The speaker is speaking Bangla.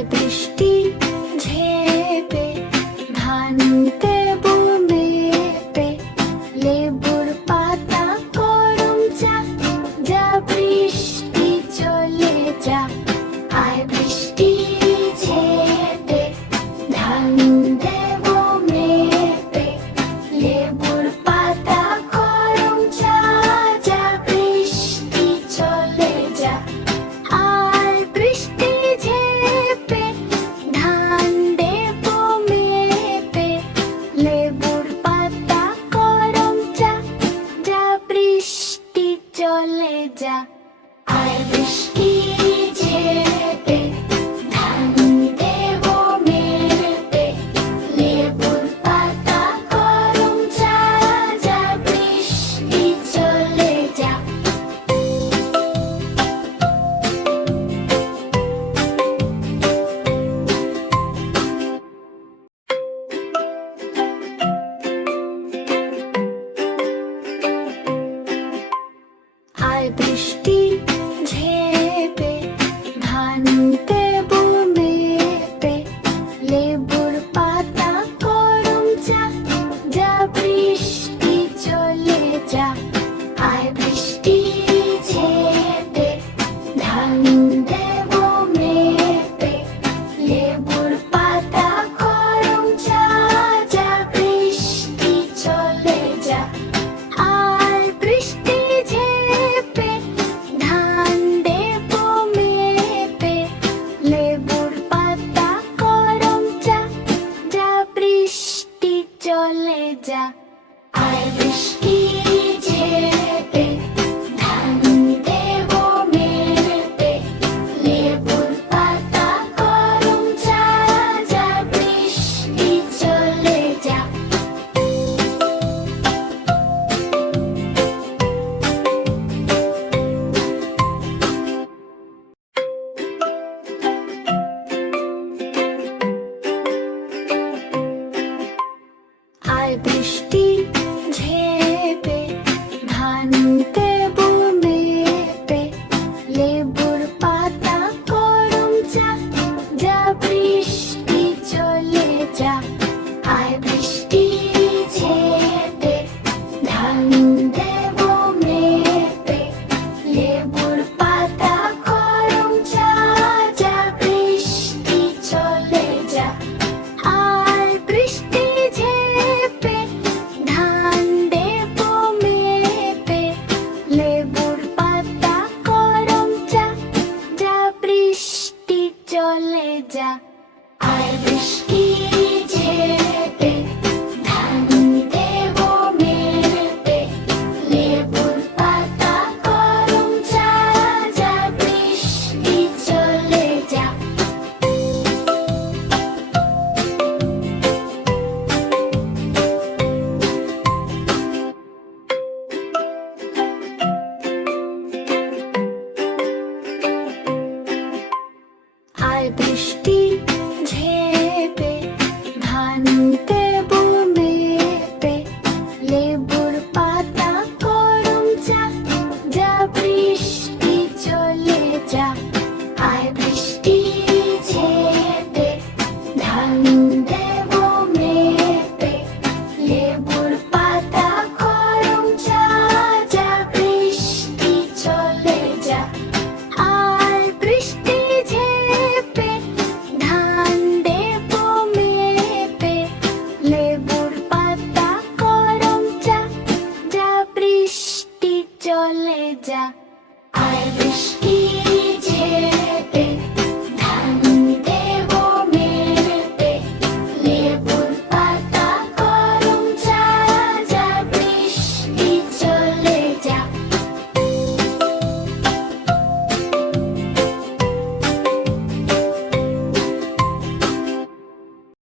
আয় বৃষ্টি ঝেপে ধান দেবো মেপে, লেবুর পাতা গরম চা, যা বৃষ্টি চলে যা। আয় বৃষ্টি ঝেপে ধান দেবো মেপে, লেবুর পাতা গরম চা, যা বৃষ্টি চলে যা। আয় বৃষ্টি ঝেপে ধান দেবো মেপে, লেবুর পাতা গরম চা, যা বৃষ্টি চলে যা। আয় বৃষ্টি ঝেপে ধান দেবো মেপে, লেবুর পাতা গরম চা, যা বৃষ্টি চলে যা। আয় বৃষ্টি